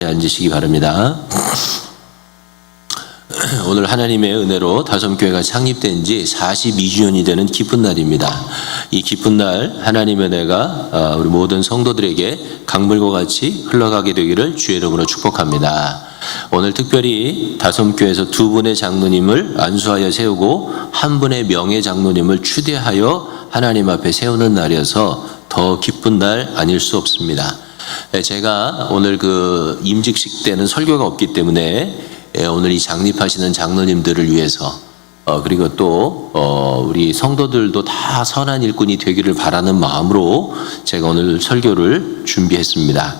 앉으시기 바랍니다. 오늘 하나님의 은혜로 다솜교회가 창립된 지 42주년이 되는 기쁜 날입니다. 이 기쁜 날 하나님의 은혜가 우리 모든 성도들에게 강물과 같이 흘러가게 되기를 주의 이름으로 축복합니다. 오늘 특별히 다솜교회에서 두 분의 장로님을 안수하여 세우고 한 분의 명예 장로님을 추대하여 하나님 앞에 세우는 날이어서 더 기쁜 날 아닐 수 없습니다. 제가 오늘 그 임직식 때는 설교가 없기 때문에 오늘 이 장립하시는 장로님들을 위해서 그리고 또 우리 성도들도 다 선한 일꾼이 되기를 바라는 마음으로 제가 오늘 설교를 준비했습니다.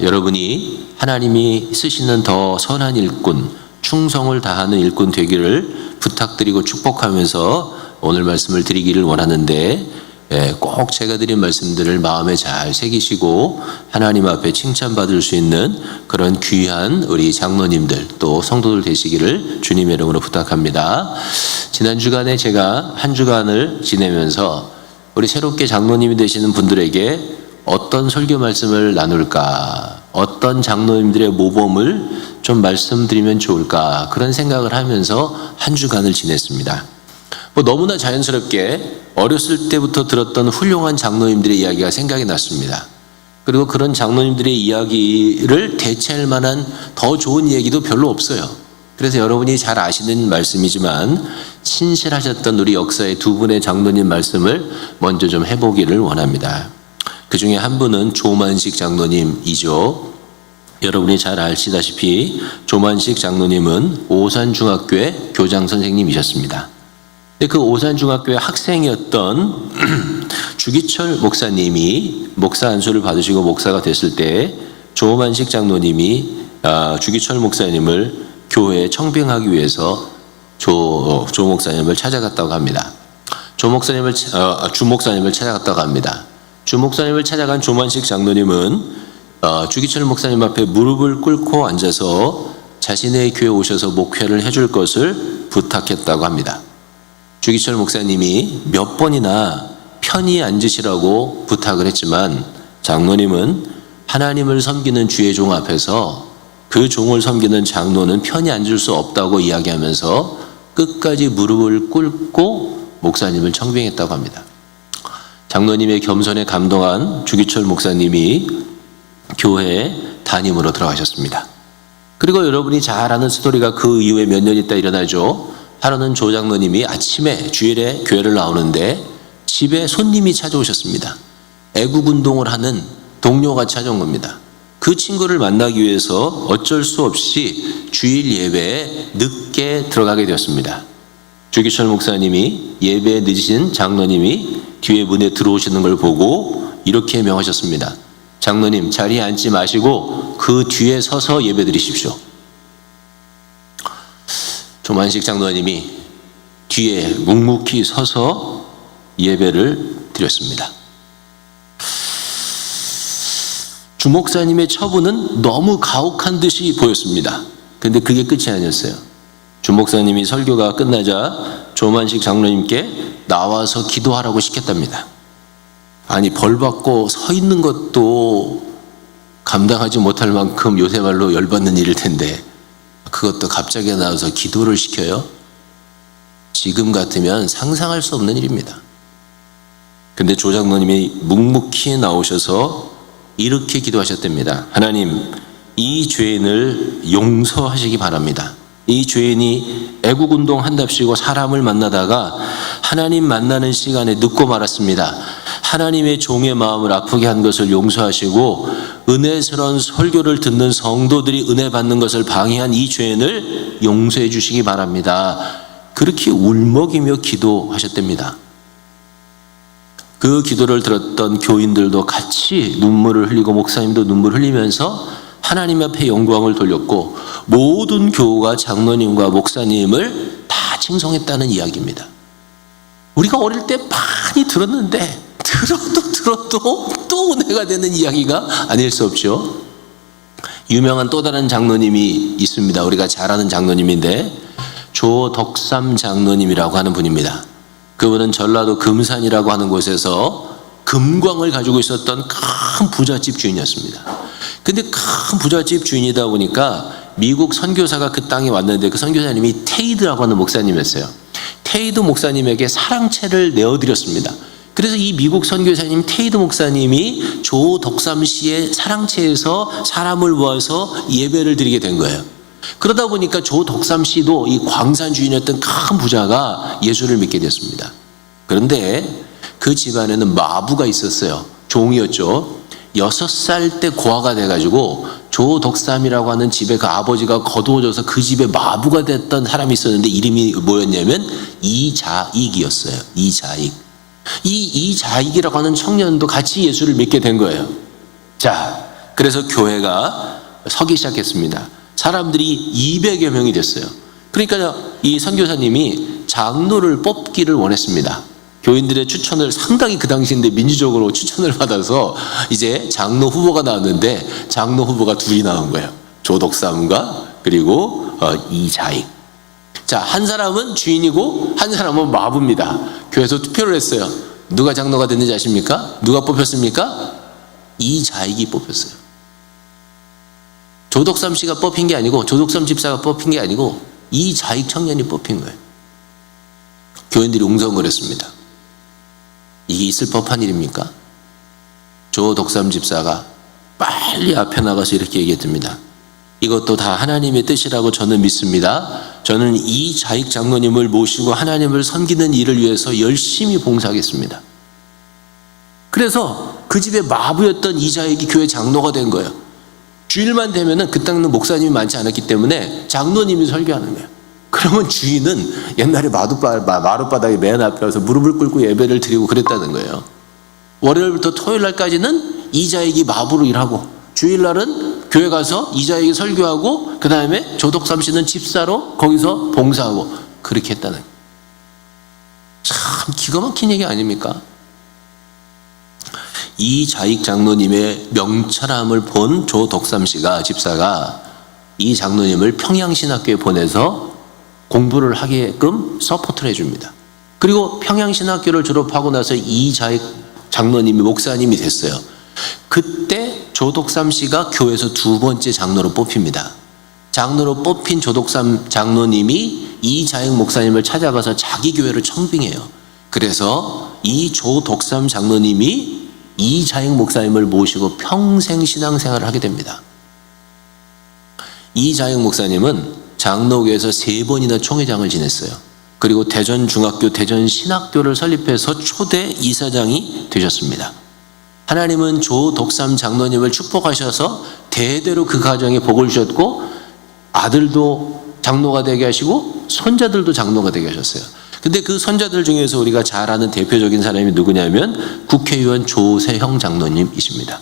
여러분이 하나님이 쓰시는 더 선한 일꾼, 충성을 다하는 일꾼 되기를 부탁드리고 축복하면서 오늘 말씀을 드리기를 원하는데 꼭 제가 드린 말씀들을 마음에 잘 새기시고 하나님 앞에 칭찬받을 수 있는 그런 귀한 우리 장로님들 또 성도들 되시기를 주님의 이름으로 부탁합니다. 지난 주간에 제가 한 주간을 지내면서 우리 새롭게 장로님이 되시는 분들에게 어떤 설교 말씀을 나눌까, 어떤 장로님들의 모범을 좀 말씀드리면 좋을까, 그런 생각을 하면서 한 주간을 지냈습니다. 너무나 자연스럽게 어렸을 때부터 들었던 훌륭한 장로님들의 이야기가 생각이 났습니다. 그리고 그런 장로님들의 이야기를 대체할 만한 더 좋은 얘기도 별로 없어요. 그래서 여러분이 잘 아시는 말씀이지만 신실하셨던 우리 역사의 두 분의 장로님 말씀을 먼저 좀 해보기를 원합니다. 그 중에 한 분은 조만식 장로님이죠. 여러분이 잘 아시다시피 조만식 장로님은 오산중학교의 교장 선생님이셨습니다. 그 오산중학교의 학생이었던 주기철 목사님이 목사 안수를 받으시고 목사가 됐을 때 조만식 장로님이 주기철 목사님을 교회에 청빙하기 위해서 조 목사님을 찾아갔다고 합니다. 주 목사님을 찾아갔다고 합니다. 주 목사님을 찾아간 조만식 장로님은 주기철 목사님 앞에 무릎을 꿇고 앉아서 자신의 교회에 오셔서 목회를 해줄 것을 부탁했다고 합니다. 주기철 목사님이 몇 번이나 편히 앉으시라고 부탁을 했지만 장로님은 하나님을 섬기는 주의 종 앞에서 그 종을 섬기는 장로는 편히 앉을 수 없다고 이야기하면서 끝까지 무릎을 꿇고 목사님을 청빙했다고 합니다. 장로님의 겸손에 감동한 주기철 목사님이 교회에 담임으로 들어가셨습니다. 그리고 여러분이 잘 아는 스토리가 그 이후에 몇 년 있다 일어나죠. 하루는 조 장로님이 아침에 주일에 교회를 나오는데 집에 손님이 찾아오셨습니다. 애국운동을 하는 동료가 찾아온 겁니다. 그 친구를 만나기 위해서 어쩔 수 없이 주일 예배에 늦게 들어가게 되었습니다. 주기철 목사님이 예배에 늦으신 장로님이 뒤에 문에 들어오시는 걸 보고 이렇게 명하셨습니다. 장로님, 자리에 앉지 마시고 그 뒤에 서서 예배 드리십시오. 조만식 장로님이 뒤에 묵묵히 서서 예배를 드렸습니다. 주 목사님의 처분은 너무 가혹한 듯이 보였습니다. 그런데 그게 끝이 아니었어요. 주 목사님이 설교가 끝나자 조만식 장로님께 나와서 기도하라고 시켰답니다. 아니, 벌 받고 서 있는 것도 감당하지 못할 만큼 요새 말로 열받는 일일 텐데 그것도 갑자기 나와서 기도를 시켜요? 지금 같으면 상상할 수 없는 일입니다. 근데 조 장로님이 묵묵히 나오셔서 이렇게 기도하셨답니다. 하나님, 이 죄인을 용서하시기 바랍니다. 이 죄인이 애국운동 한답시고 사람을 만나다가 하나님 만나는 시간에 늦고 말았습니다. 하나님의 종의 마음을 아프게 한 것을 용서하시고 은혜스러운 설교를 듣는 성도들이 은혜 받는 것을 방해한 이 죄인을 용서해 주시기 바랍니다. 그렇게 울먹이며 기도하셨답니다. 그 기도를 들었던 교인들도 같이 눈물을 흘리고 목사님도 눈물을 흘리면서 하나님 앞에 영광을 돌렸고 모든 교우가 장로님과 목사님을 다 칭송했다는 이야기입니다. 우리가 어릴 때 많이 들었는데 들어도 또 은혜가 되는 이야기가 아닐 수 없죠. 유명한 또 다른 장로님이 있습니다. 우리가 잘 아는 장로님인데 조덕삼 장로님이라고 하는 분입니다. 그분은 전라도 금산이라고 하는 곳에서 금광을 가지고 있었던 큰 부잣집 주인이었습니다. 근데 큰 부잣집 주인이다 보니까 미국 선교사가 그 땅에 왔는데 그 선교사님이 테이드라고 하는 목사님이었어요. 테이드 목사님에게 사랑채를 내어드렸습니다. 그래서 이 미국 선교사님 테이드 목사님이 조 덕삼 씨의 사랑채에서 사람을 모아서 예배를 드리게 된 거예요. 그러다 보니까 조 덕삼 씨도 이 광산 주인이었던 큰 부자가 예수를 믿게 됐습니다. 그런데 그 집안에는 마부가 있었어요. 종이었죠. 6살 때 고아가 돼가지고 조 덕삼이라고 하는 집에 그 아버지가 거두어져서 그 집에 마부가 됐던 사람이 있었는데 이름이 뭐였냐면 이자익이었어요. 이자익. 이자익이라고 하는 청년도 같이 예수를 믿게 된 거예요. 자, 그래서 교회가 서기 시작했습니다. 사람들이 200여 명이 됐어요. 그러니까 이 선교사님이 장로를 뽑기를 원했습니다. 교인들의 추천을 상당히 그 당시인데 민주적으로 추천을 받아서 이제 장로 후보가 나왔는데 장로 후보가 둘이 나온 거예요. 조덕삼과 그리고 이자익. 자, 한 사람은 주인이고 한 사람은 마부입니다. 교회에서 투표를 했어요. 누가 장로가 됐는지 아십니까? 누가 뽑혔습니까? 이자익이 뽑혔어요. 조덕삼 씨가 뽑힌 게 아니고 조덕삼 집사가 뽑힌 게 아니고 이자익 청년이 뽑힌 거예요. 교인들이 웅성거렸습니다. 이게 있을 법한 일입니까? 조덕삼 집사가 빨리 앞에 나가서 이렇게 얘기했답니다. 이것도 다 하나님의 뜻이라고 저는 믿습니다. 저는 이자익 장로님을 모시고 하나님을 섬기는 일을 위해서 열심히 봉사하겠습니다. 그래서 그 집에 마부였던 이자익이 교회 장로가 된 거예요. 주일만 되면은 그 땅은 목사님이 많지 않았기 때문에 장로님이 설교하는 거예요. 그러면 주인은 옛날에 마룻바닥에 맨 앞에 와서 무릎을 꿇고 예배를 드리고 그랬다는 거예요. 월요일부터 토요일날까지는 이자익이 마부로 일하고 주일날은 교회 가서 이자익이 설교하고 그 다음에 조덕삼 씨는 집사로 거기서 봉사하고 그렇게 했다는 거예요. 참 기가 막힌 얘기 아닙니까? 이자익 장로님의 명철함을 본 조덕삼 씨가 집사가 이 장로님을 평양신학교에 보내서 공부를 하게끔 서포트를 해줍니다. 그리고 평양신학교를 졸업하고 나서 이자익 장로님이 목사님이 됐어요. 그때 조덕삼 씨가 교회에서 2번째 장로로 뽑힙니다. 장로로 뽑힌 조덕삼 장로님이 이자익 목사님을 찾아가서 자기 교회를 청빙해요. 그래서 이 조덕삼 장로님이 이자익 목사님을 모시고 평생 신앙생활을 하게 됩니다. 이자익 목사님은 장로교에서 3번이나 총회장을 지냈어요. 그리고 대전중학교, 대전신학교를 설립해서 초대 이사장이 되셨습니다. 하나님은 조덕삼 장로님을 축복하셔서 대대로 그 가정에 복을 주셨고 아들도 장로가 되게 하시고 손자들도 장로가 되게 하셨어요. 근데 그 손자들 중에서 우리가 잘 아는 대표적인 사람이 누구냐면 국회의원 조세형 장로님이십니다.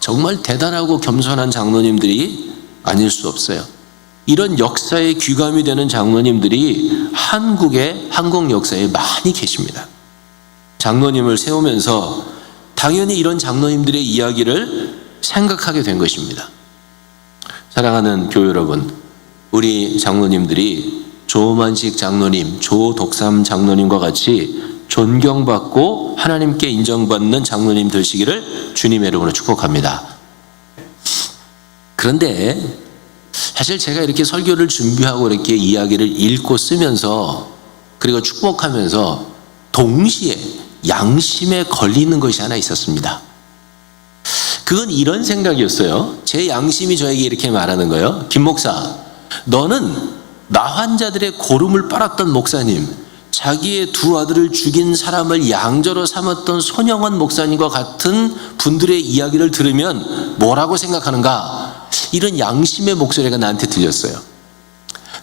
정말 대단하고 겸손한 장로님들이 아닐 수 없어요. 이런 역사에 귀감이 되는 장로님들이 한국 역사에 많이 계십니다. 장로님을 세우면서 당연히 이런 장로님들의 이야기를 생각하게 된 것입니다. 사랑하는 교회 여러분, 우리 장로님들이 조만식 장로님, 조덕삼 장로님과 같이 존경받고 하나님께 인정받는 장로님 되시기를 주님의 이름으로 축복합니다. 그런데 사실 제가 이렇게 설교를 준비하고 이렇게 이야기를 읽고 쓰면서 그리고 축복하면서 동시에 양심에 걸리는 것이 하나 있었습니다. 그건 이런 생각이었어요. 제 양심이 저에게 이렇게 말하는 거예요. 김 목사, 너는 나 환자들의 고름을 빨았던 목사님, 자기의 2 아들을 죽인 사람을 양저로 삼았던 손영원 목사님과 같은 분들의 이야기를 들으면 뭐라고 생각하는가? 이런 양심의 목소리가 나한테 들렸어요.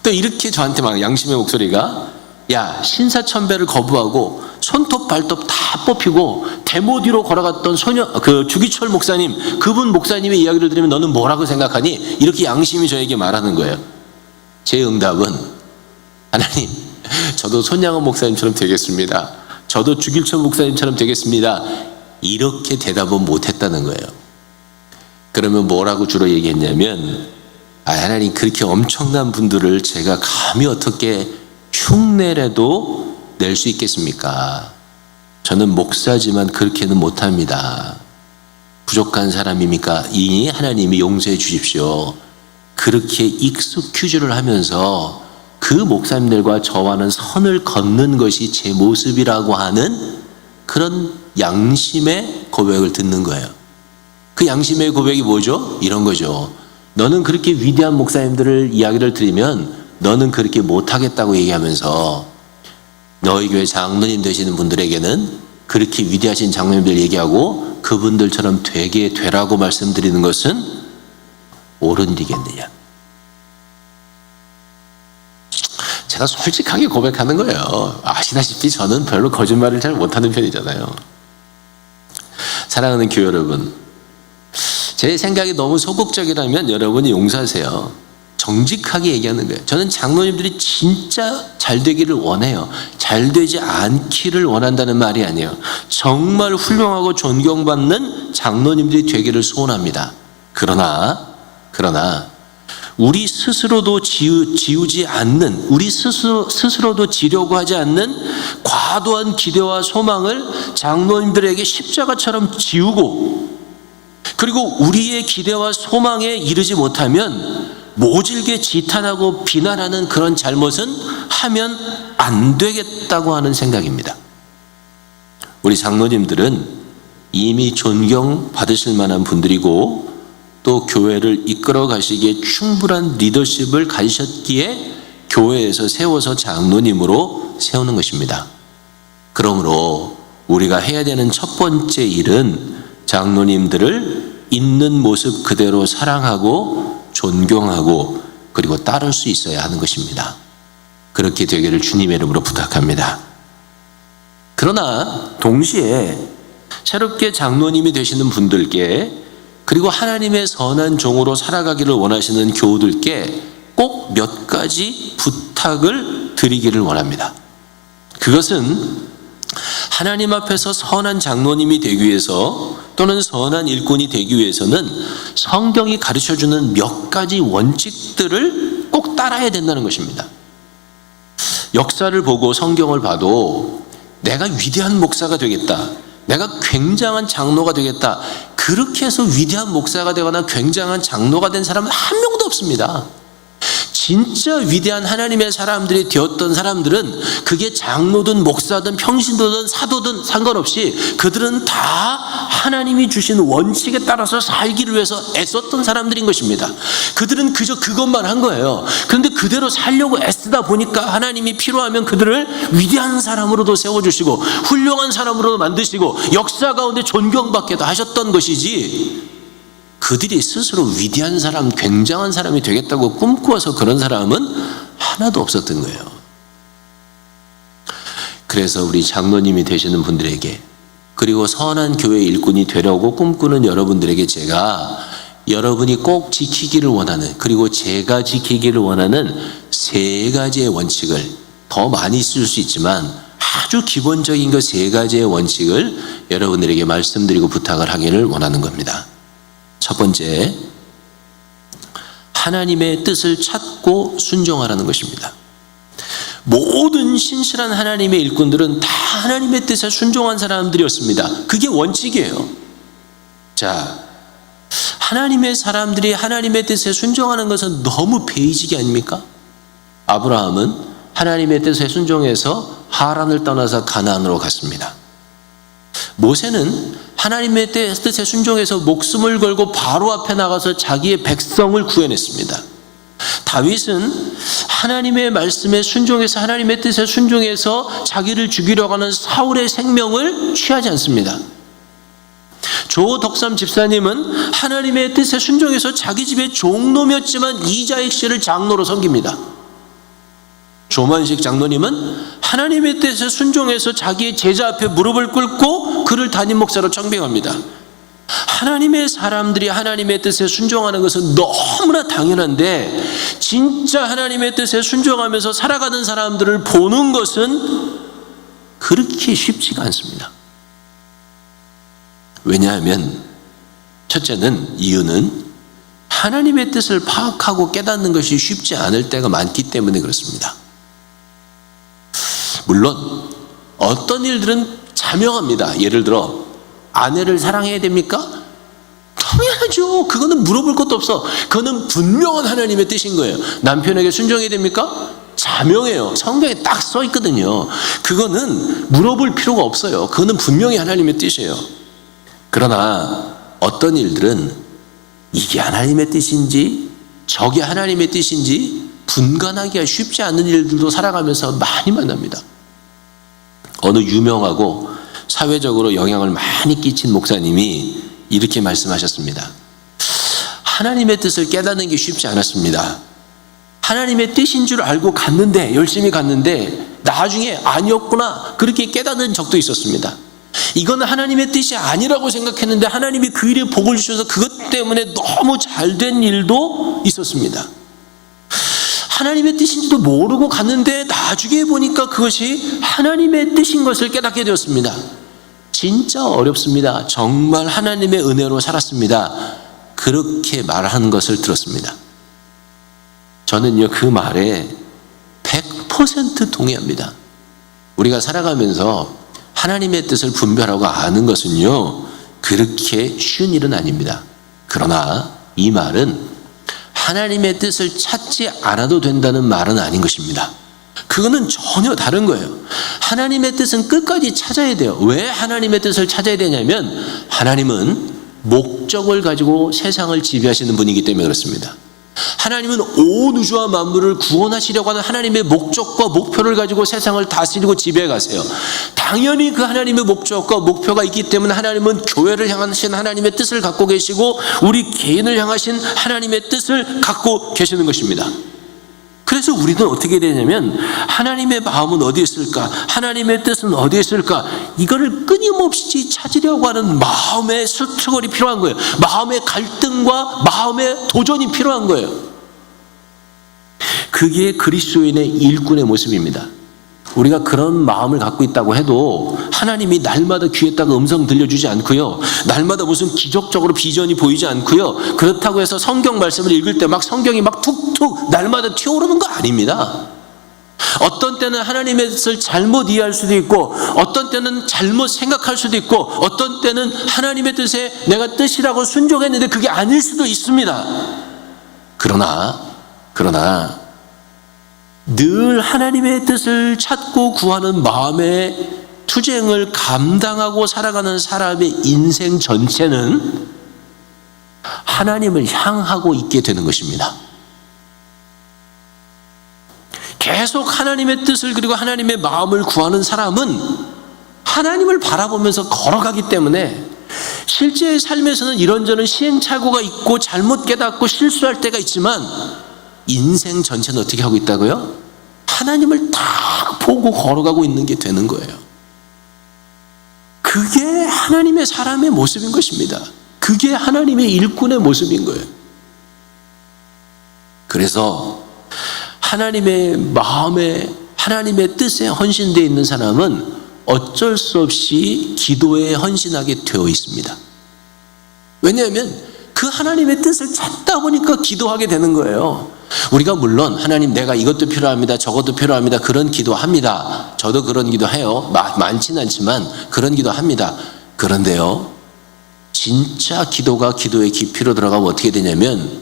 또 이렇게 저한테 막 양심의 목소리가, 야, 신사천배를 거부하고 손톱 발톱 다 뽑히고 데모 뒤로 걸어갔던 주기철 목사님, 그분 목사님의 이야기를 들으면 너는 뭐라고 생각하니? 이렇게 양심이 저에게 말하는 거예요. 제 응답은, 하나님, 저도 손양원 목사님처럼 되겠습니다. 저도 주길철 목사님처럼 되겠습니다. 이렇게 대답은 못했다는 거예요. 그러면 뭐라고 주로 얘기했냐면, 하나님, 그렇게 엄청난 분들을 제가 감히 어떻게 흉내라도 낼 수 있겠습니까? 저는 목사지만 그렇게는 못합니다. 부족한 사람입니까? 이 하나님이 용서해 주십시오. 그렇게 익스큐즈를 하면서 그 목사님들과 저와는 선을 걷는 것이 제 모습이라고 하는 그런 양심의 고백을 듣는 거예요. 그 양심의 고백이 뭐죠? 이런 거죠. 너는 그렇게 위대한 목사님들을 이야기를 들으면 너는 그렇게 못하겠다고 얘기하면서 너희 교회 장로님 되시는 분들에게는 그렇게 위대하신 장로님들 얘기하고 그분들처럼 되게 되라고 말씀드리는 것은 옳은 일이겠느냐. 제가 솔직하게 고백하는 거예요. 아시다시피 저는 별로 거짓말을 잘 못하는 편이잖아요. 사랑하는 교회 여러분, 제 생각이 너무 소극적이라면 여러분이 용서하세요. 정직하게 얘기하는 거예요. 저는 장로님들이 진짜 잘 되기를 원해요. 잘 되지 않기를 원한다는 말이 아니에요. 정말 훌륭하고 존경받는 장로님들이 되기를 소원합니다. 그러나 우리 스스로도 지우지 않는, 우리 스스로도 지려고 하지 않는 과도한 기대와 소망을 장로님들에게 십자가처럼 지우고, 그리고 우리의 기대와 소망에 이르지 못하면 모질게 지탄하고 비난하는 그런 잘못은 하면 안 되겠다고 하는 생각입니다. 우리 장로님들은 이미 존경받으실 만한 분들이고 또 교회를 이끌어 가시기에 충분한 리더십을 가지셨기에 교회에서 세워서 장로님으로 세우는 것입니다. 그러므로 우리가 해야 되는 첫 번째 일은 장로님들을 있는 모습 그대로 사랑하고 존경하고 그리고 따를 수 있어야 하는 것입니다. 그렇게 되기를 주님의 이름으로 부탁합니다. 그러나 동시에 새롭게 장로님이 되시는 분들께, 그리고 하나님의 선한 종으로 살아가기를 원하시는 교우들께 꼭 몇 가지 부탁을 드리기를 원합니다. 그것은 하나님 앞에서 선한 장로님이 되기 위해서 또는 선한 일꾼이 되기 위해서는 성경이 가르쳐주는 몇 가지 원칙들을 꼭 따라야 된다는 것입니다. 역사를 보고 성경을 봐도 내가 위대한 목사가 되겠다, 내가 굉장한 장로가 되겠다, 그렇게 해서 위대한 목사가 되거나 굉장한 장로가 된 사람은 한 명도 없습니다. 진짜 위대한 하나님의 사람들이 되었던 사람들은 그게 장로든 목사든 평신도든 사도든 상관없이 그들은 다 하나님이 주신 원칙에 따라서 살기를 위해서 애썼던 사람들인 것입니다. 그들은 그저 그것만 한 거예요. 그런데 그대로 살려고 애쓰다 보니까 하나님이 필요하면 그들을 위대한 사람으로도 세워주시고 훌륭한 사람으로 만드시고 역사 가운데 존경받게도 하셨던 것이지, 그들이 스스로 위대한 사람, 굉장한 사람이 되겠다고 꿈꾸어서 그런 사람은 하나도 없었던 거예요. 그래서 우리 장로님이 되시는 분들에게, 그리고 선한 교회 일꾼이 되려고 꿈꾸는 여러분들에게 제가 여러분이 꼭 지키기를 원하는, 그리고 제가 지키기를 원하는 세 가지의 원칙을, 더 많이 쓸 수 있지만 아주 기본적인 그 세 가지의 원칙을 여러분들에게 말씀드리고 부탁을 하기를 원하는 겁니다. 첫 번째, 하나님의 뜻을 찾고 순종하라는 것입니다. 모든 신실한 하나님의 일꾼들은 다 하나님의 뜻에 순종한 사람들이었습니다. 그게 원칙이에요. 자, 하나님의 사람들이 하나님의 뜻에 순종하는 것은 너무 베이직이 아닙니까? 아브라함은 하나님의 뜻에 순종해서 하란을 떠나서 가나안으로 갔습니다. 모세는 하나님의 뜻에 순종해서 목숨을 걸고 바로 앞에 나가서 자기의 백성을 구해냈습니다. 다윗은 하나님의 말씀에 순종해서, 하나님의 뜻에 순종해서 자기를 죽이려고 하는 사울의 생명을 취하지 않습니다. 조덕삼 집사님은 하나님의 뜻에 순종해서 자기 집의 종놈이었지만 이자익 씨를 장로로 섬깁니다. 조만식 장로님은 하나님의 뜻에 순종해서 자기의 제자 앞에 무릎을 꿇고 그를 담임 목사로 청빙합니다. 하나님의 사람들이 하나님의 뜻에 순종하는 것은 너무나 당연한데, 진짜 하나님의 뜻에 순종하면서 살아가는 사람들을 보는 것은 그렇게 쉽지가 않습니다. 왜냐하면 첫째는, 이유는 하나님의 뜻을 파악하고 깨닫는 것이 쉽지 않을 때가 많기 때문에 그렇습니다. 물론 어떤 일들은 자명합니다. 예를 들어 아내를 사랑해야 됩니까? 당연하죠. 그거는 물어볼 것도 없어. 그거는 분명한 하나님의 뜻인 거예요. 남편에게 순종해야 됩니까? 자명해요. 성경에 딱 써 있거든요. 그거는 물어볼 필요가 없어요. 그거는 분명히 하나님의 뜻이에요. 그러나 어떤 일들은 이게 하나님의 뜻인지 저게 하나님의 뜻인지 분간하기가 쉽지 않은 일들도 살아가면서 많이 만납니다. 어느 유명하고 사회적으로 영향을 많이 끼친 목사님이 이렇게 말씀하셨습니다. 하나님의 뜻을 깨닫는 게 쉽지 않았습니다. 하나님의 뜻인 줄 알고 갔는데, 열심히 갔는데 나중에 아니었구나 그렇게 깨닫는 적도 있었습니다. 이건 하나님의 뜻이 아니라고 생각했는데 하나님이 그 일에 복을 주셔서 그것 때문에 너무 잘된 일도 있었습니다. 하나님의 뜻인지도 모르고 갔는데 나중에 보니까 그것이 하나님의 뜻인 것을 깨닫게 되었습니다. 진짜 어렵습니다. 정말 하나님의 은혜로 살았습니다. 그렇게 말하는 것을 들었습니다. 저는요, 그 말에 100% 동의합니다. 우리가 살아가면서 하나님의 뜻을 분별하고 아는 것은요, 그렇게 쉬운 일은 아닙니다. 그러나 이 말은 하나님의 뜻을 찾지 않아도 된다는 말은 아닌 것입니다. 그거는 전혀 다른 거예요. 하나님의 뜻은 끝까지 찾아야 돼요. 왜 하나님의 뜻을 찾아야 되냐면 하나님은 목적을 가지고 세상을 지배하시는 분이기 때문에 그렇습니다. 하나님은 온 우주와 만물을 구원하시려고 하는 하나님의 목적과 목표를 가지고 세상을 다스리고 지배해 가세요. 당연히 그 하나님의 목적과 목표가 있기 때문에 하나님은 교회를 향하신 하나님의 뜻을 갖고 계시고 우리 개인을 향하신 하나님의 뜻을 갖고 계시는 것입니다. 그래서 우리는 어떻게 되냐면 하나님의 마음은 어디에 있을까? 하나님의 뜻은 어디에 있을까? 이거를 끊임없이 찾으려고 하는 마음의 스트럭이 필요한 거예요. 마음의 갈등과 마음의 도전이 필요한 거예요. 그게 그리스도인의 일꾼의 모습입니다. 우리가 그런 마음을 갖고 있다고 해도 하나님이 날마다 귀에다가 음성 들려주지 않고요, 날마다 무슨 기적적으로 비전이 보이지 않고요, 그렇다고 해서 성경 말씀을 읽을 때 막 성경이 막 툭툭 날마다 튀어오르는 거 아닙니다. 어떤 때는 하나님의 뜻을 잘못 이해할 수도 있고 어떤 때는 잘못 생각할 수도 있고 어떤 때는 하나님의 뜻에 내가 뜻이라고 순종했는데 그게 아닐 수도 있습니다. 그러나 늘 하나님의 뜻을 찾고 구하는 마음의 투쟁을 감당하고 살아가는 사람의 인생 전체는 하나님을 향하고 있게 되는 것입니다. 계속 하나님의 뜻을 그리고 하나님의 마음을 구하는 사람은 하나님을 바라보면서 걸어가기 때문에 실제의 삶에서는 이런저런 시행착오가 있고 잘못 깨닫고 실수할 때가 있지만 인생 전체는 어떻게 하고 있다고요? 하나님을 딱 보고 걸어가고 있는 게 되는 거예요. 그게 하나님의 사람의 모습인 것입니다. 그게 하나님의 일꾼의 모습인 거예요. 그래서 하나님의 마음에 하나님의 뜻에 헌신되어 있는 사람은 어쩔 수 없이 기도에 헌신하게 되어 있습니다. 왜냐하면 그 하나님의 뜻을 찾다 보니까 기도하게 되는 거예요. 우리가 물론 하나님 내가 이것도 필요합니다, 저것도 필요합니다, 그런 기도합니다. 저도 그런 기도해요. 많지는 않지만 그런 기도합니다. 그런데요, 진짜 기도가 기도의 깊이로 들어가면 어떻게 되냐면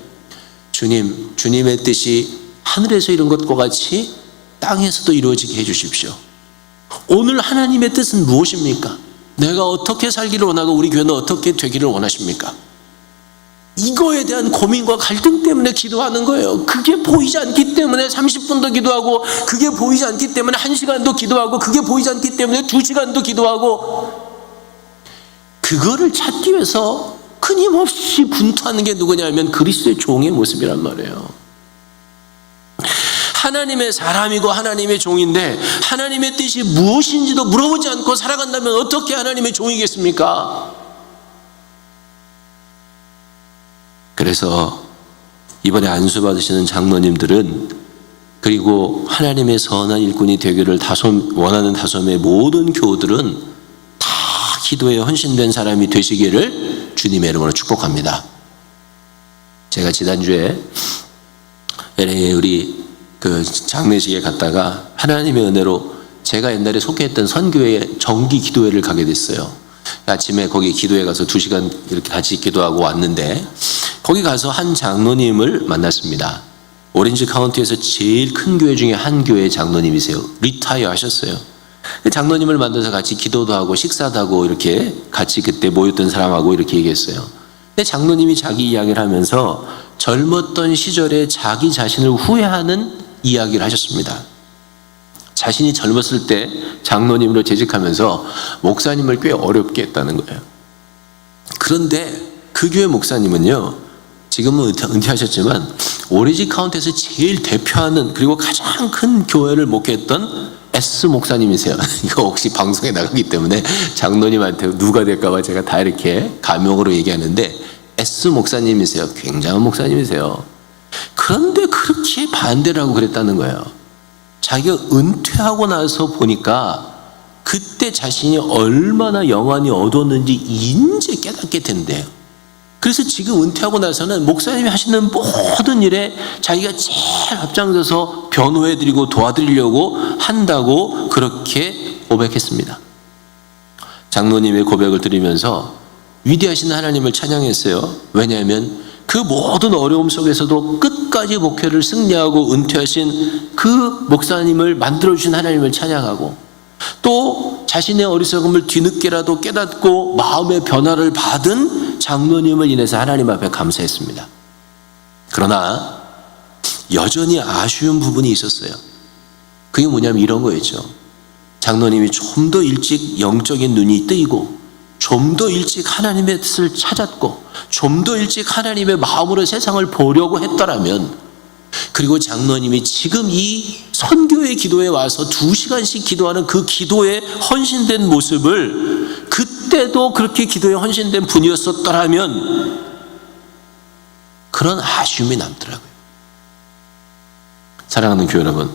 주님의 뜻이 하늘에서 이룬 것과 같이 땅에서도 이루어지게 해주십시오. 오늘 하나님의 뜻은 무엇입니까? 내가 어떻게 살기를 원하고 우리 교회는 어떻게 되기를 원하십니까? 이거에 대한 고민과 갈등 때문에 기도하는 거예요. 그게 보이지 않기 때문에 30분도 기도하고, 그게 보이지 않기 때문에 1시간도 기도하고, 그게 보이지 않기 때문에 2시간도 기도하고, 그거를 찾기 위해서 끊임없이 분투하는 게 누구냐면 그리스도의 종의 모습이란 말이에요. 하나님의 사람이고 하나님의 종인데 하나님의 뜻이 무엇인지도 물어보지 않고 살아간다면 어떻게 하나님의 종이겠습니까? 그래서 이번에 안수 받으시는 장로님들은, 그리고 하나님의 선한 일꾼이 되기를 원하는 다솜의 모든 교우들은 다 기도에 헌신된 사람이 되시기를 주님의 이름으로 축복합니다. 제가 지난주에 LA에 우리 그 장례식에 갔다가 하나님의 은혜로 제가 옛날에 속해했던 선교회 정기 기도회를 가게 됐어요. 아침에 거기 기도회 가서 2시간 이렇게 같이 기도하고 왔는데 거기 가서 한 장로님을 만났습니다. 오렌지 카운티에서 제일 큰 교회 중에 한 교회 장로님이세요. 리타이어 하셨어요. 장로님을 만나서 같이 기도도 하고 식사도 하고 이렇게 같이 그때 모였던 사람하고 이렇게 얘기했어요. 근데 장로님이 자기 이야기를 하면서 젊었던 시절에 자기 자신을 후회하는 이야기를 하셨습니다. 자신이 젊었을 때 장로님으로 재직하면서 목사님을 꽤 어렵게 했다는 거예요. 그런데 그 교회 목사님은요, 지금은 은퇴하셨지만 오렌지 카운티에서 제일 대표하는 그리고 가장 큰 교회를 목회했던 S 목사님이세요. 이거 혹시 방송에 나가기 때문에 장로님한테 누가 될까봐 제가 다 이렇게 가명으로 얘기하는데 S 목사님이세요. 굉장한 목사님이세요. 그런데 그렇게 반대를 하고 그랬다는 거예요. 자기가 은퇴하고 나서 보니까 그때 자신이 얼마나 영안이 얻었는지 이제 깨닫게 된대요. 그래서 지금 은퇴하고 나서는 목사님이 하시는 모든 일에 자기가 제일 앞장서서 변호해드리고 도와드리려고 한다고 그렇게 고백했습니다. 장로님의 고백을 들으면서 위대하신 하나님을 찬양했어요. 왜냐하면 그 모든 어려움 속에서도 끝까지 목회를 승리하고 은퇴하신 그 목사님을 만들어주신 하나님을 찬양하고 또 자신의 어리석음을 뒤늦게라도 깨닫고 마음의 변화를 받은 장로님을 인해서 하나님 앞에 감사했습니다. 그러나 여전히 아쉬운 부분이 있었어요. 그게 뭐냐면 이런 거였죠. 장로님이 좀 더 일찍 영적인 눈이 뜨이고 좀 더 일찍 하나님의 뜻을 찾았고 좀 더 일찍 하나님의 마음으로 세상을 보려고 했더라면, 그리고 장로님이 지금 이 선교의 기도에 와서 2시간씩 기도하는 그 기도에 헌신된 모습을 그때도 그렇게 기도에 헌신된 분이었었더라면 그런 아쉬움이 남더라고요. 사랑하는 교회 여러분,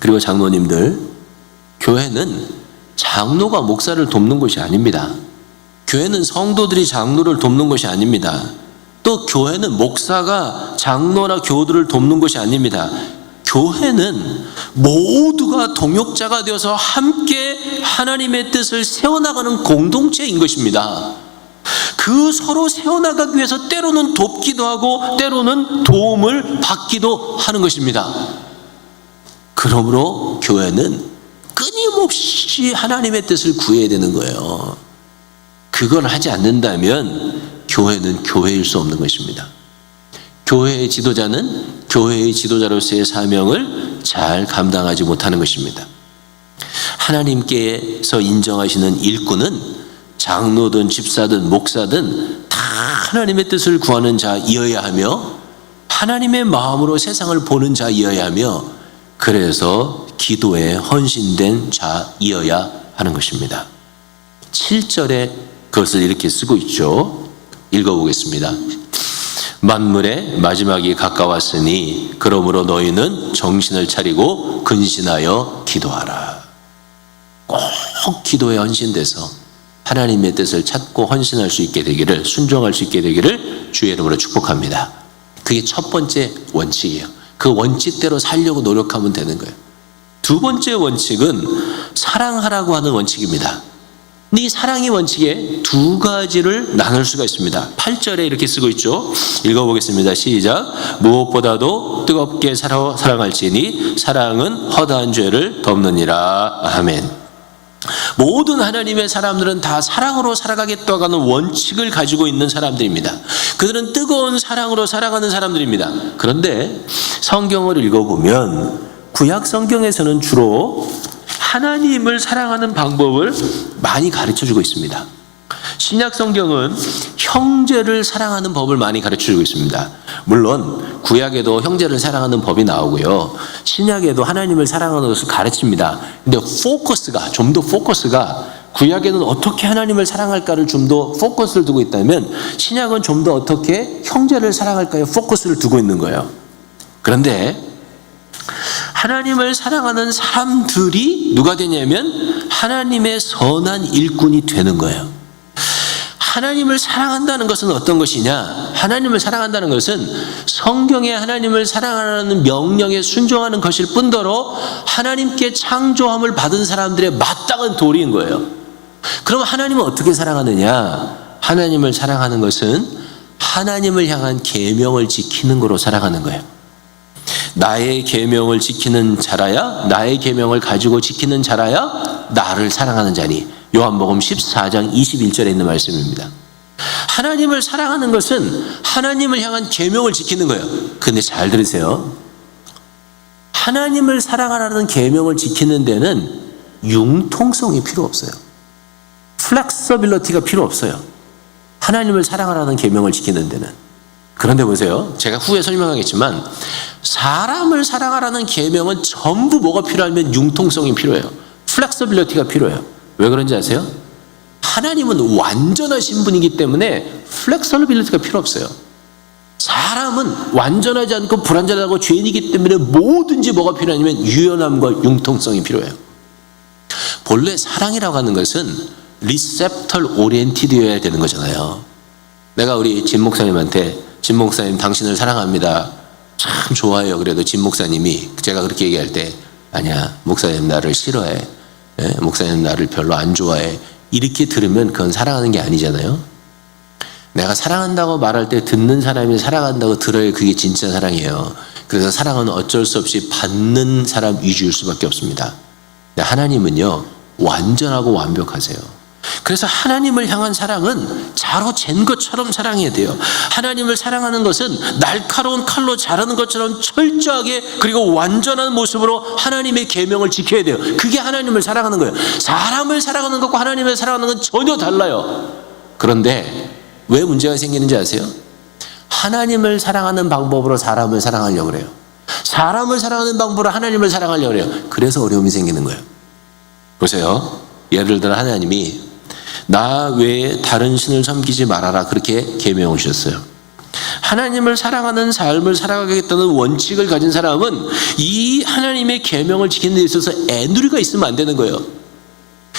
그리고 장로님들, 교회는 장로가 목사를 돕는 것이 아닙니다. 교회는 성도들이 장로를 돕는 것이 아닙니다. 또 교회는 목사가 장로나 교우들을 돕는 것이 아닙니다. 교회는 모두가 동역자가 되어서 함께 하나님의 뜻을 세워나가는 공동체인 것입니다. 그 서로 세워나가기 위해서 때로는 돕기도 하고 때로는 도움을 받기도 하는 것입니다. 그러므로 교회는 끊임없이 하나님의 뜻을 구해야 되는 거예요. 그걸 하지 않는다면 교회는 교회일 수 없는 것입니다. 교회의 지도자는 교회의 지도자로서의 사명을 잘 감당하지 못하는 것입니다. 하나님께서 인정하시는 일꾼은 장로든 집사든 목사든 다 하나님의 뜻을 구하는 자이어야 하며 하나님의 마음으로 세상을 보는 자이어야 하며 그래서 기도에 헌신된 자이어야 하는 것입니다. 7절에 그것을 이렇게 쓰고 있죠. 읽어보겠습니다. 만물의 마지막이 가까웠으니 그러므로 너희는 정신을 차리고 근신하여 기도하라. 꼭 기도에 헌신돼서 하나님의 뜻을 찾고 헌신할 수 있게 되기를, 순종할 수 있게 되기를 주의 이름으로 축복합니다. 그게 첫 번째 원칙이에요. 그 원칙대로 살려고 노력하면 되는 거예요. 두 번째 원칙은 사랑하라고 하는 원칙입니다. 이 사랑의 원칙에 두 가지를 나눌 수가 있습니다. 8절에 이렇게 쓰고 있죠. 읽어보겠습니다. 시작. 무엇보다도 뜨겁게 사랑할지니 사랑은 허다한 죄를 덮느니라. 아멘. 모든 하나님의 사람들은 다 사랑으로 살아가겠다고 하는 원칙을 가지고 있는 사람들입니다. 그들은 뜨거운 사랑으로 살아가는 사람들입니다. 그런데 성경을 읽어보면 구약 성경에서는 주로 하나님을 사랑하는 방법을 많이 가르쳐주고 있습니다. 신약 성경은 형제를 사랑하는 법을 많이 가르쳐주고 있습니다. 물론 구약에도 형제를 사랑하는 법이 나오고요, 신약에도 하나님을 사랑하는 것을 가르칩니다. 근데 좀 더 포커스가 구약에는 어떻게 하나님을 사랑할까를 좀 더 포커스를 두고 있다면 신약은 좀 더 어떻게 형제를 사랑할까에 포커스를 두고 있는 거예요. 그런데 하나님을 사랑하는 사람들이 누가 되냐면 하나님의 선한 일꾼이 되는 거예요. 하나님을 사랑한다는 것은 어떤 것이냐? 하나님을 사랑한다는 것은 성경에 하나님을 사랑하라는 명령에 순종하는 것일 뿐더러 하나님께 창조함을 받은 사람들의 마땅한 도리인 거예요. 그럼 하나님은 어떻게 사랑하느냐? 하나님을 사랑하는 것은 하나님을 향한 계명을 지키는 거로 살아가는 거예요. 나의 계명을 지키는 자라야, 나의 계명을 가지고 지키는 자라야 나를 사랑하는 자니. 요한복음 14장 21절에 있는 말씀입니다. 하나님을 사랑하는 것은 하나님을 향한 계명을 지키는 거예요. 근데 잘 들으세요. 하나님을 사랑하라는 계명을 지키는 데는 융통성이 필요 없어요. 플렉서빌리티가 필요 없어요. 하나님을 사랑하라는 계명을 지키는 데는. 그런데 보세요. 제가 후에 설명하겠지만 사람을 사랑하라는 계명은 전부 뭐가 필요하면 융통성이 필요해요. 플렉서빌리티가 필요해요. 왜 그런지 아세요? 하나님은 완전하신 분이기 때문에 플렉서빌리티가 필요 없어요. 사람은 완전하지 않고 불완전하고 죄인이기 때문에 뭐든지 뭐가 필요하냐면 유연함과 융통성이 필요해요. 본래 사랑이라고 하는 것은 리셉털 오리엔티드여야 되는 거잖아요. 내가 우리 진 목사님한테 진 목사님 당신을 사랑합니다. 참 좋아해요. 그래도 진 목사님이 제가 그렇게 얘기할 때 아니야 목사님 나를 싫어해. 목사님 나를 별로 안 좋아해. 이렇게 들으면 그건 사랑하는 게 아니잖아요. 내가 사랑한다고 말할 때 듣는 사람이 사랑한다고 들어야 그게 진짜 사랑이에요. 그래서 사랑은 어쩔 수 없이 받는 사람 위주일 수밖에 없습니다. 근데 하나님은요 완전하고 완벽하세요. 그래서 하나님을 향한 사랑은 자로 잰 것처럼 사랑해야 돼요. 하나님을 사랑하는 것은 날카로운 칼로 자르는 것처럼 철저하게 그리고 완전한 모습으로 하나님의 계명을 지켜야 돼요. 그게 하나님을 사랑하는 거예요. 사람을 사랑하는 것과 하나님을 사랑하는 건 전혀 달라요. 그런데 왜 문제가 생기는지 아세요? 하나님을 사랑하는 방법으로 사람을 사랑하려고 그래요. 사람을 사랑하는 방법으로 하나님을 사랑하려고 그래요. 그래서 어려움이 생기는 거예요. 보세요. 예를 들어 하나님이 나 외에 다른 신을 섬기지 말아라 그렇게 계명을 주셨어요. 하나님을 사랑하는 삶을 살아가겠다는 원칙을 가진 사람은 이 하나님의 계명을 지키는 데 있어서 애누리가 있으면 안 되는 거예요.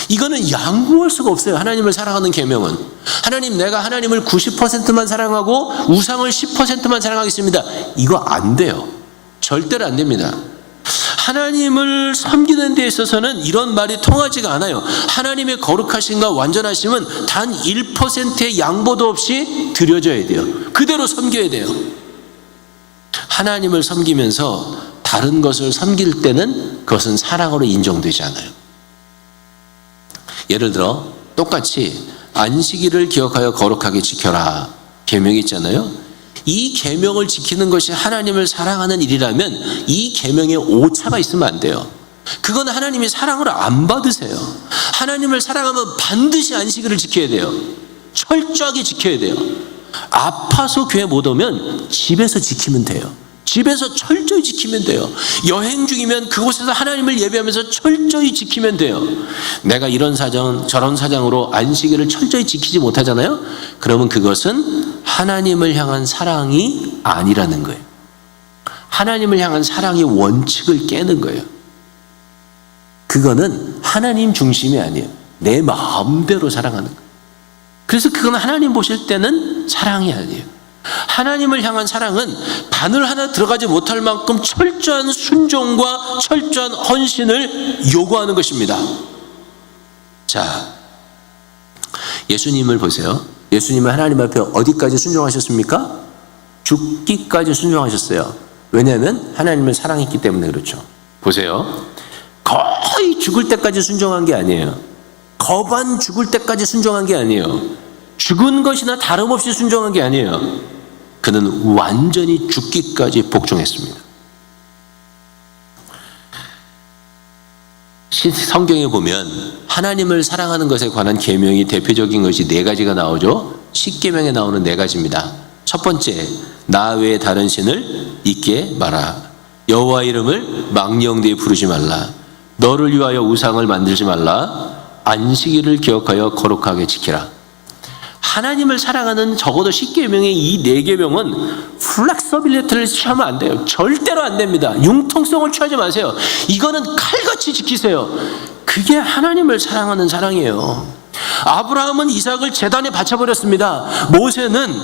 이거는 양보할 수가 없어요. 하나님을 사랑하는 계명은. 하나님 내가 하나님을 90%만 사랑하고 우상을 10%만 사랑하겠습니다. 이거 안 돼요. 절대로 안 됩니다. 하나님을 섬기는 데 있어서는 이런 말이 통하지가 않아요. 하나님의 거룩하심과 완전하심은 단 1%의 양보도 없이 드려져야 돼요. 그대로 섬겨야 돼요. 하나님을 섬기면서 다른 것을 섬길 때는 그것은 사랑으로 인정되지 않아요. 예를 들어 똑같이 안식일을 기억하여 거룩하게 지켜라 계명이 있잖아요. 이 계명을 지키는 것이 하나님을 사랑하는 일이라면 이 계명에 오차가 있으면 안 돼요. 그건 하나님이 사랑을 안 받으세요. 하나님을 사랑하면 반드시 안식일을 지켜야 돼요. 철저하게 지켜야 돼요. 아파서 교회 못 오면 집에서 지키면 돼요. 집에서 철저히 지키면 돼요. 여행 중이면 그곳에서 하나님을 예배하면서 철저히 지키면 돼요. 내가 이런 사정 저런 사정으로 안식일을 철저히 지키지 못하잖아요. 그러면 그것은 하나님을 향한 사랑이 아니라는 거예요. 하나님을 향한 사랑의 원칙을 깨는 거예요. 그거는 하나님 중심이 아니에요. 내 마음대로 사랑하는 거예요. 그래서 그건 하나님 보실 때는 사랑이 아니에요. 하나님을 향한 사랑은 바늘 하나 들어가지 못할 만큼 철저한 순종과 철저한 헌신을 요구하는 것입니다. 자, 예수님을 보세요. 예수님은 하나님 앞에 어디까지 순종하셨습니까? 죽기까지 순종하셨어요. 왜냐하면 하나님을 사랑했기 때문에 그렇죠. 보세요. 거의 죽을 때까지 순종한 게 아니에요. 거반 죽을 때까지 순종한 게 아니에요. 죽은 것이나 다름없이 순종한 게 아니에요. 그는 완전히 죽기까지 복종했습니다. 성경에 보면 하나님을 사랑하는 것에 관한 계명이 대표적인 것이 4가지가 나오죠. 10계명에 나오는 4가지입니다. 첫 번째, 나 외에 다른 신을 잊게 마라. 여호와 이름을 망령되이 부르지 말라. 너를 위하여 우상을 만들지 말라. 안식일을 기억하여 거룩하게 지키라. 하나님을 사랑하는 적어도 10계명의 이 4계명은 플렉서빌리티를 취하면 안 돼요. 절대로 안 됩니다. 융통성을 취하지 마세요. 이거는 칼같이 지키세요. 그게 하나님을 사랑하는 사랑이에요. 아브라함은 이삭을 제단에 바쳐버렸습니다. 모세는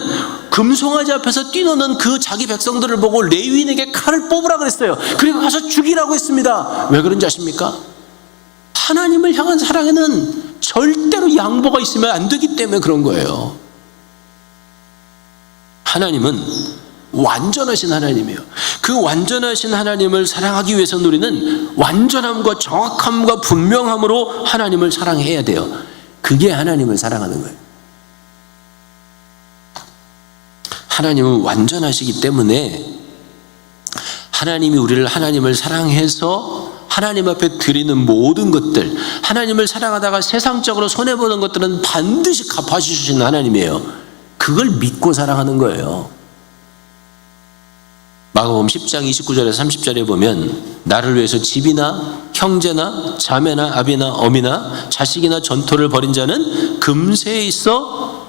금송아지 앞에서 뛰노는 그 자기 백성들을 보고 레위인에게 칼을 뽑으라 그랬어요. 그리고 가서 죽이라고 했습니다. 왜 그런지 아십니까? 하나님을 향한 사랑에는 절대로 양보가 있으면 안 되기 때문에 그런 거예요. 하나님은 완전하신 하나님이에요. 그 완전하신 하나님을 사랑하기 위해서는 우리는 완전함과 정확함과 분명함으로 하나님을 사랑해야 돼요. 그게 하나님을 사랑하는 거예요. 하나님은 완전하시기 때문에 하나님이 우리를 하나님을 사랑해서 하나님 앞에 드리는 모든 것들, 하나님을 사랑하다가 세상적으로 손해보는 것들은 반드시 갚아주시는 하나님이에요. 그걸 믿고 사랑하는 거예요. 마가복음 10장 29절에서 30절에 보면 나를 위해서 집이나 형제나 자매나 아비나 어미나 자식이나 전토를 벌인 자는 금세에 있어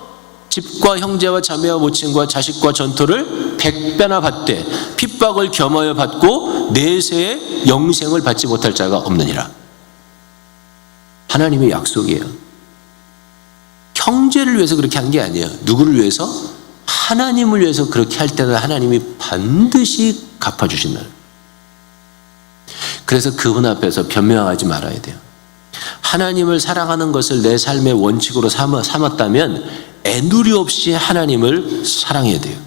집과 형제와 자매와 모친과 자식과 전토를 100배나 받되 핍박을 겸하여 받고 내세에 영생을 받지 못할 자가 없느니라. 하나님의 약속이에요. 형제를 위해서 그렇게 한 게 아니에요. 누구를 위해서? 하나님을 위해서 그렇게 할 때는 하나님이 반드시 갚아주신다. 그래서 그분 앞에서 변명하지 말아야 돼요. 하나님을 사랑하는 것을 내 삶의 원칙으로 삼았다면 애누리 없이 하나님을 사랑해야 돼요.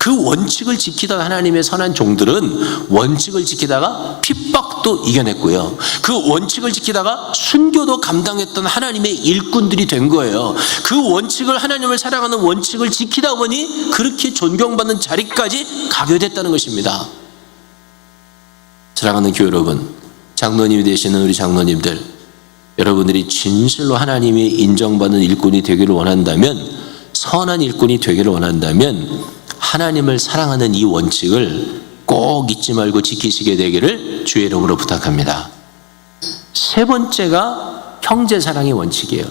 그 원칙을 지키던 하나님의 선한 종들은 원칙을 지키다가 핍박도 이겨냈고요. 그 원칙을 지키다가 순교도 감당했던 하나님의 일꾼들이 된 거예요. 그 원칙을, 하나님을 사랑하는 원칙을 지키다 보니 그렇게 존경받는 자리까지 가게 됐다는 것입니다. 사랑하는 교회 여러분, 장로님이 되시는 우리 장로님들, 여러분들이 진실로 하나님이 인정받는 일꾼이 되기를 원한다면, 선한 일꾼이 되기를 원한다면 하나님을 사랑하는 이 원칙을 꼭 잊지 말고 지키시게 되기를 주의 이름으로 부탁합니다. 세 번째가 형제 사랑의 원칙이에요.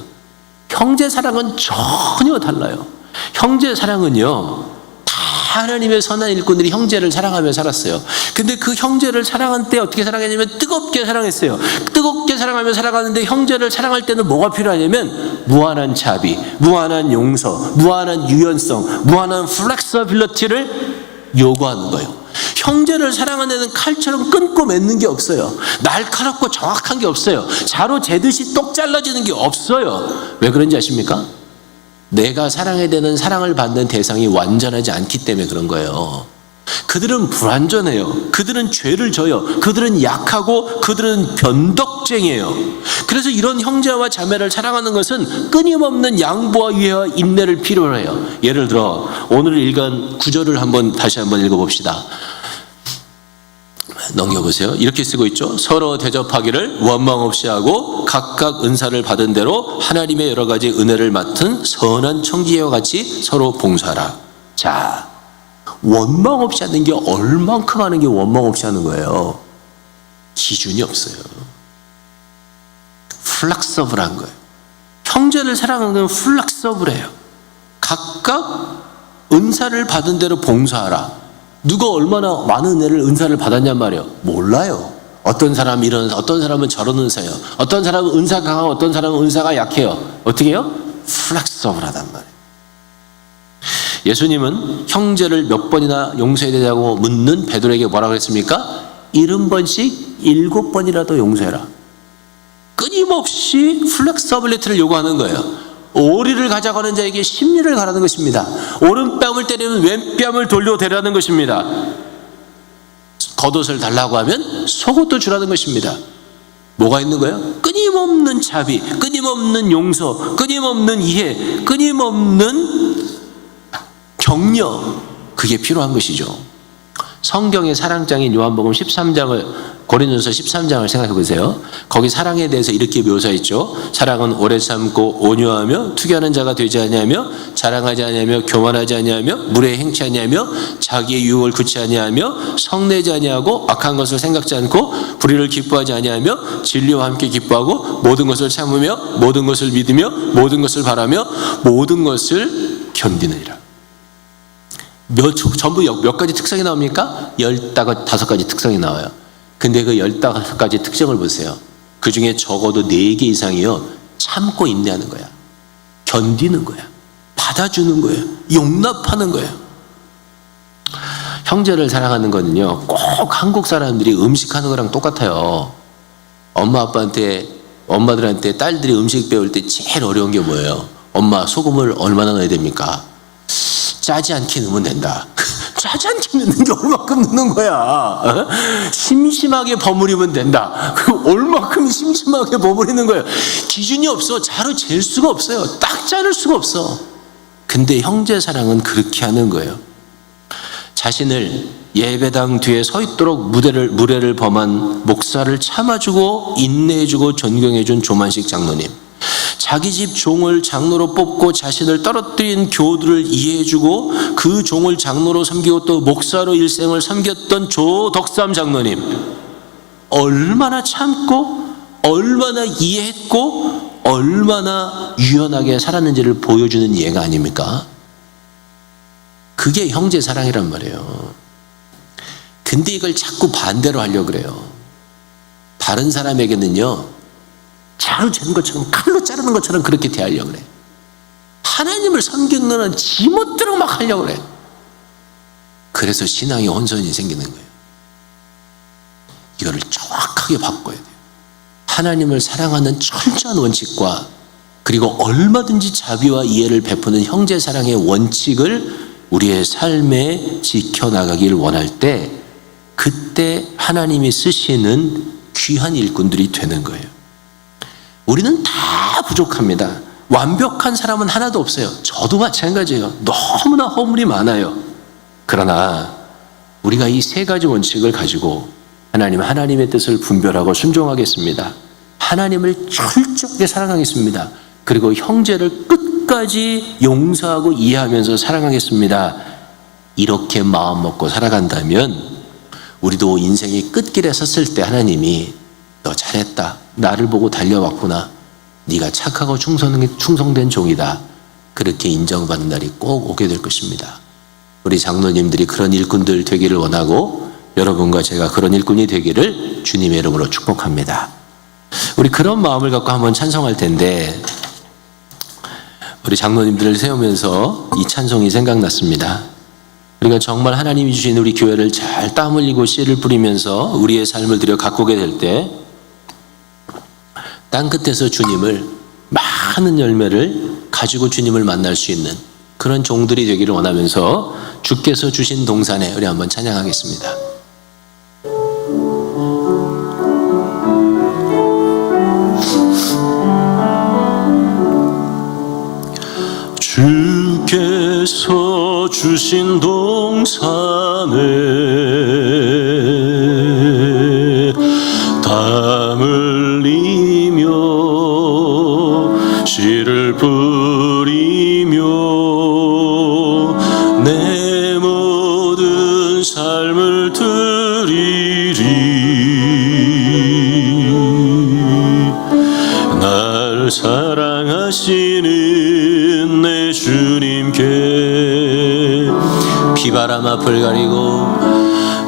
형제 사랑은 전혀 달라요. 형제 사랑은요, 다 하나님의 선한 일꾼들이 형제를 사랑하며 살았어요. 근데 그 형제를 사랑할 때 어떻게 사랑했냐면 뜨겁게 사랑했어요. 뜨겁게 사랑하며 살아가는데 형제를 사랑할 때는 뭐가 필요하냐면 무한한 자비, 무한한 용서, 무한한 유연성, 무한한 플렉서빌리티를 요구하는 거예요. 형제를 사랑하는 데는 칼처럼 끊고 맺는 게 없어요. 날카롭고 정확한 게 없어요. 자로 재듯이 똑 잘라지는 게 없어요. 왜 그런지 아십니까? 내가 사랑해야 되는 사랑을 받는 대상이 완전하지 않기 때문에 그런 거예요. 그들은 불완전해요. 그들은 죄를 져요. 그들은 약하고 그들은 변덕쟁이에요. 그래서 이런 형제와 자매를 사랑하는 것은 끊임없는 양보와 위해와 인내를 필요로 해요. 예를 들어 오늘 읽은 구절을 다시 한번 읽어봅시다. 넘겨보세요. 이렇게 쓰고 있죠. 서로 대접하기를 원망 없이 하고 각각 은사를 받은 대로 하나님의 여러 가지 은혜를 맡은 선한 청지기와 같이 서로 봉사하라. 자, 원망 없이 하는 게 얼만큼 하는 게 원망 없이 하는 거예요? 기준이 없어요. 플렉서블한 거예요. 형제를 사랑하는 건 플렉서블해요. 각각 은사를 받은 대로 봉사하라. 누가 얼마나 많은 은사를 받았냔 말이에요. 몰라요. 어떤 사람은 이런, 어떤 사람은 저런 은사예요. 어떤 사람은 은사 강하고 어떤 사람은 은사가 약해요. 어떻게 해요? 플렉서블하단 말이에요. 예수님은 형제를 몇 번이나 용서해야 되냐고 묻는 베드로에게 뭐라고 했습니까? 70번씩 7번이라도 용서해라. 끊임없이 플렉서빌리티를 요구하는 거예요. 오리를 가져가는 자에게 십리를 가라는 것입니다. 오른뺨을 때리면 왼뺨을 돌려대라는 것입니다. 겉옷을 달라고 하면 속옷도 주라는 것입니다. 뭐가 있는 거예요? 끊임없는 자비, 끊임없는 용서, 끊임없는 이해, 끊임없는 격려, 그게 필요한 것이죠. 성경의 사랑장인 요한복음 13장을, 고린도서 13장을 생각해 보세요. 거기 사랑에 대해서 이렇게 묘사했죠. 사랑은 오래 참고 온유하며 투기하는 자가 되지 아니하며 자랑하지 아니하며 교만하지 아니하며 무례 행치 아니하며 자기의 유혹을 굳지 아니하며 성내지 아니하고 악한 것을 생각지 않고 불의를 기뻐하지 아니하며 진리와 함께 기뻐하고 모든 것을 참으며 모든 것을 믿으며 모든 것을 바라며 모든 것을 견디느니라. 전부 몇 가지 특성이 나옵니까? 15가지 특성이 나와요. 근데 그 15가지 특성을 보세요. 그 중에 적어도 4개 이상이요, 참고 인내하는 거야. 견디는 거야. 받아주는 거예요. 용납하는 거예요. 형제를 사랑하는 거는요, 꼭 한국 사람들이 음식하는 거랑 똑같아요. 엄마 아빠한테 엄마들한테 딸들이 음식 배울 때 제일 어려운 게 뭐예요? 엄마, 소금을 얼마나 넣어야 됩니까? 짜지 않게 넣으면 된다. 짜지 않게 넣는 게 얼마큼 넣는 거야? 어? 심심하게 버무리면 된다. 그럼 얼마큼 심심하게 버무리는 거예요? 기준이 없어. 자로 잴 수가 없어요. 딱 자를 수가 없어. 근데 형제 사랑은 그렇게 하는 거예요. 자신을 예배당 뒤에 서 있도록 무례를 범한 목사를 참아주고 인내해주고 존경해준 조만식 장로님, 자기 집 종을 장로로 뽑고 자신을 떨어뜨린 교우들을 이해해주고 그 종을 장로로 섬기고 또 목사로 일생을 섬겼던 조덕삼 장로님, 얼마나 참고 얼마나 이해했고 얼마나 유연하게 살았는지를 보여주는 예가 아닙니까? 그게 형제 사랑이란 말이에요. 근데 이걸 자꾸 반대로 하려고 그래요. 다른 사람에게는요, 자루 재는 것처럼 칼로 자르는 것처럼 그렇게 대하려고 그래. 하나님을 섬기는 지멋대로 막 하려고 그래. 그래서 신앙의 혼선이 생기는 거예요. 이거를 정확하게 바꿔야 돼요. 하나님을 사랑하는 철저한 원칙과 그리고 얼마든지 자비와 이해를 베푸는 형제 사랑의 원칙을 우리의 삶에 지켜나가길 원할 때, 그때 하나님이 쓰시는 귀한 일꾼들이 되는 거예요. 우리는 다 부족합니다. 완벽한 사람은 하나도 없어요. 저도 마찬가지예요. 너무나 허물이 많아요. 그러나 우리가 이 세 가지 원칙을 가지고 하나님의 뜻을 분별하고 순종하겠습니다. 하나님을 철저하게 사랑하겠습니다. 그리고 형제를 끝까지 용서하고 이해하면서 사랑하겠습니다. 이렇게 마음 먹고 살아간다면 우리도 인생의 끝길에 섰을 때 하나님이 너 잘했다. 나를 보고 달려왔구나. 네가 착하고 충성된 종이다. 그렇게 인정받는 날이 꼭 오게 될 것입니다. 우리 장로님들이 그런 일꾼들 되기를 원하고 여러분과 제가 그런 일꾼이 되기를 주님의 이름으로 축복합니다. 우리 그런 마음을 갖고 한번 찬송할 텐데, 우리 장로님들을 세우면서 이 찬송이 생각났습니다. 우리가 정말 하나님이 주신 우리 교회를 잘 땀 흘리고 씨를 뿌리면서 우리의 삶을 들여 가꾸게 될 때 땅끝에서 주님을, 많은 열매를 가지고 주님을 만날 수 있는 그런 종들이 되기를 원하면서 주께서 주신 동산에 우리 한번 찬양하겠습니다. 주께서 주신 동산에 땀 흘리며 씨를 뿌리며 내 모든 삶을 드리리. 날 사랑하시는 내 주님께 비바람 앞을 가리고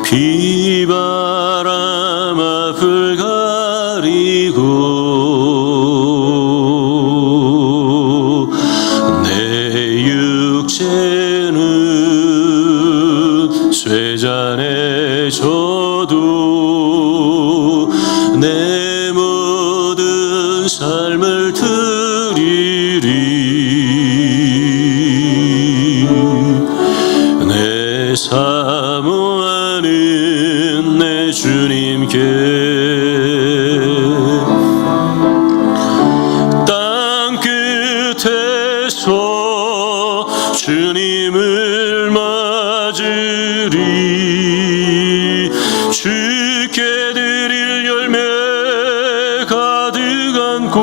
비바람 앞을 가리고 내 육체는 쇠잔에 져도 내 모든 삶을 드리리. 내 사모하는 내 주님께 땅끝에서 주님을 맞으리. 주께 드릴 열매 가득 안고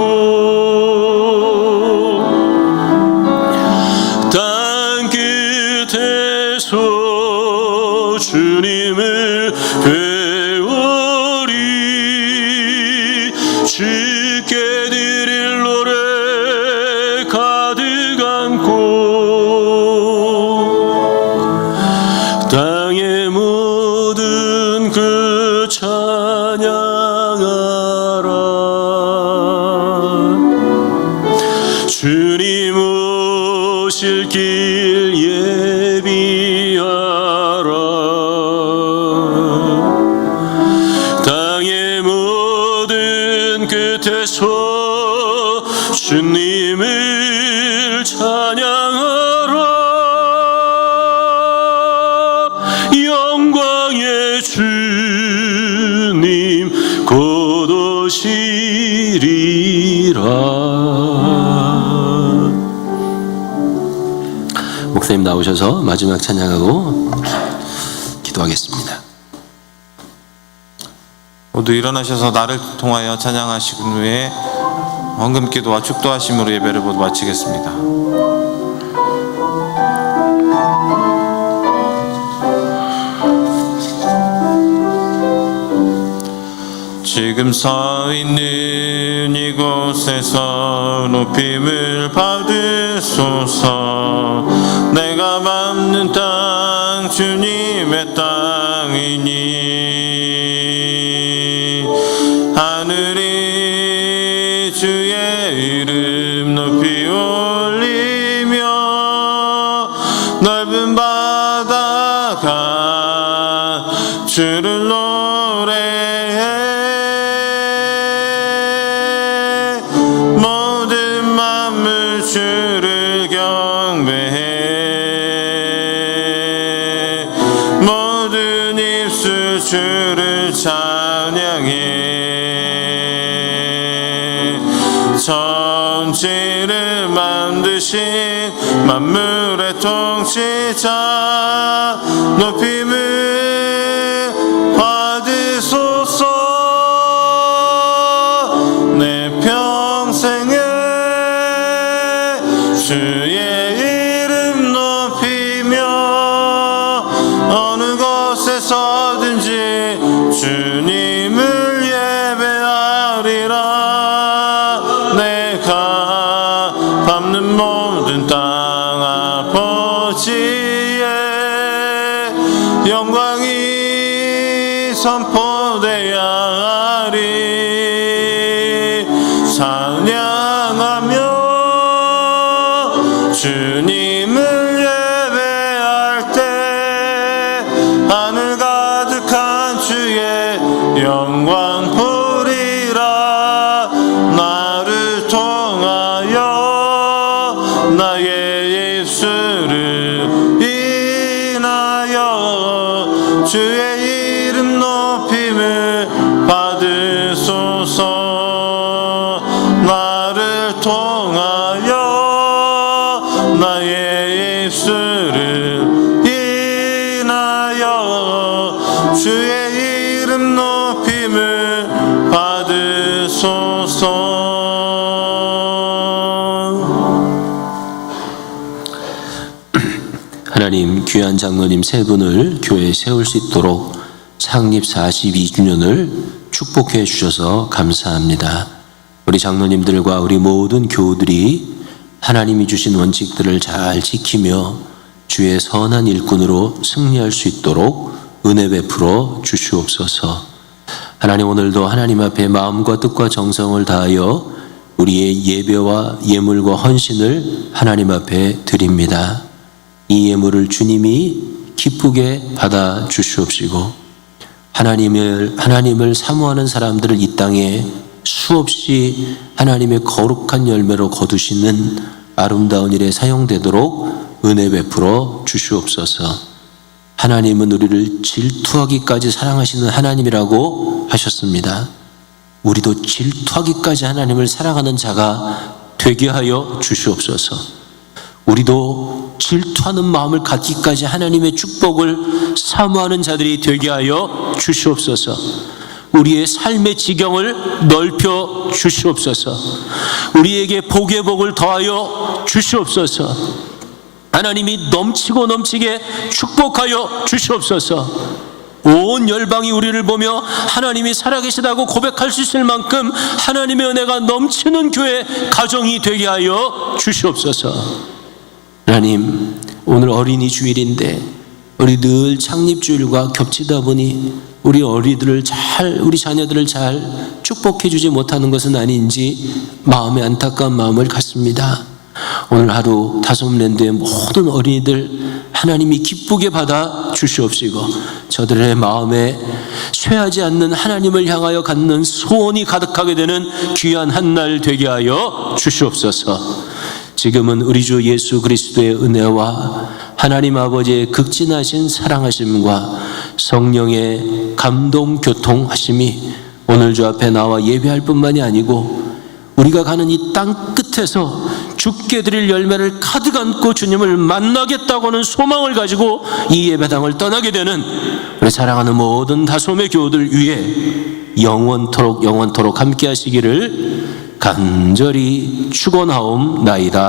땅끝에서 주님을 배우리. 주께 드릴 노래 가득 안고 땅의 모든 그 찬양하라. 주님 오실 길 예비하라. 목사님 나오셔서 마지막 찬양하고 기도하겠습니다. 모두 일어나셔서 나를 통하여 찬양하신 후에 헌금기도와 축도하심으로 예배를 모두 마치겠습니다. 지금 서 있는 이곳에서 높임을 받으소서. 내가 밟는 땅 주님의 땅이니 하늘이 주의 이름 높이 올리며 넓은 바다가 주를 노래해. 모든 만물 주를 경배해. 모든 입술 주를 찬양해. 천지를 만드신 만물의 통치자 높임을 받으소서. 내 평생에 주의 이름 높이며 어느 곳에서든지 주님을 예배하리라. 내가 밟는 모든 땅 아버지의 영광이 선포되어야 하리. 찬양하며 주님을 예배할 때 하늘 가득한 주의 영광 보리라. 나를 통하여 나의 입술을 인하여 주의 이름 높임을 받으소서. 나를 통하여 나의 입술을 인하여 주의 이름 높임을 받으소서. 하나님, 귀한 장로님 세 분을 교회에 세울 수 있도록 창립 42주년을 축복해 주셔서 감사합니다. 우리 장로님들과 우리 모든 교우들이 하나님이 주신 원칙들을 잘 지키며 주의 선한 일꾼으로 승리할 수 있도록 은혜 베풀어 주시옵소서. 하나님, 오늘도 하나님 앞에 마음과 뜻과 정성을 다하여 우리의 예배와 예물과 헌신을 하나님 앞에 드립니다. 이 예물을 주님이 기쁘게 받아 주시옵시고 하나님을 사모하는 사람들을 이 땅에 수없이 하나님의 거룩한 열매로 거두시는 아름다운 일에 사용되도록 은혜 베풀어 주시옵소서. 하나님은 우리를 질투하기까지 사랑하시는 하나님이라고 하셨습니다. 우리도 질투하기까지 하나님을 사랑하는 자가 되게 하여 주시옵소서. 우리도 질투하는 마음을 갖기까지 하나님의 축복을 사모하는 자들이 되게 하여 주시옵소서. 우리의 삶의 지경을 넓혀 주시옵소서. 우리에게 복의 복을 더하여 주시옵소서. 하나님이 넘치고 넘치게 축복하여 주시옵소서. 온 열방이 우리를 보며 하나님이 살아계시다고 고백할 수 있을 만큼 하나님의 은혜가 넘치는 교회 가정이 되게 하여 주시옵소서. 하나님, 오늘 어린이 주일인데 우리 늘 창립주일과 겹치다 보니 우리 우리 자녀들을 잘 축복해 주지 못하는 것은 아닌지 마음에 안타까운 마음을 갖습니다. 오늘 하루 다솜랜드의 모든 어린이들 하나님이 기쁘게 받아 주시옵시고 저들의 마음에 쇠하지 않는 하나님을 향하여 갖는 소원이 가득하게 되는 귀한 한 날 되게 하여 주시옵소서. 지금은 우리 주 예수 그리스도의 은혜와 하나님 아버지의 극진하신 사랑하심과 성령의 감동 교통하심이 오늘 주 앞에 나와 예배할 뿐만이 아니고 우리가 가는 이 땅 끝에서 죽게 드릴 열매를 가득 안고 주님을 만나겠다고 하는 소망을 가지고 이 예배당을 떠나게 되는 우리 사랑하는 모든 다솜의 교우들 위해 영원토록 함께 하시기를 간절히 축원하옵나이다.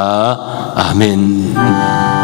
아멘.